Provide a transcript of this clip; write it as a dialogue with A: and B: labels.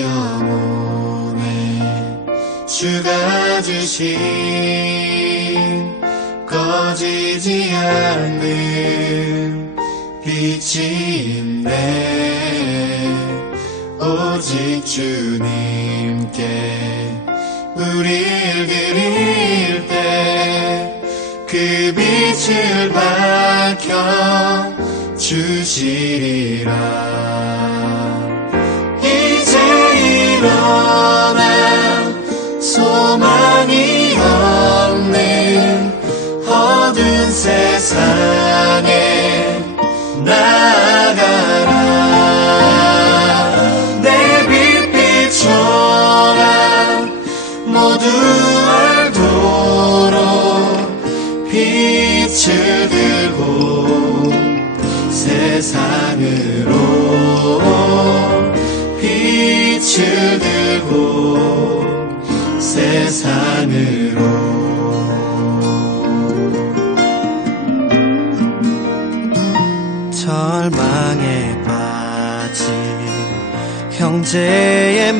A: 영혼에 주가 주신 꺼지지 않는 있네 오직 주님께 우릴 드릴 때 그 빛을 밝혀 주시리라 소망이 없는 어두운 세상에 나가라. 내 빛빛처럼 모두 알도록 빛을 들고 세상으로 빛을 들고 세상으로.
B: 절망에 빠진 형제의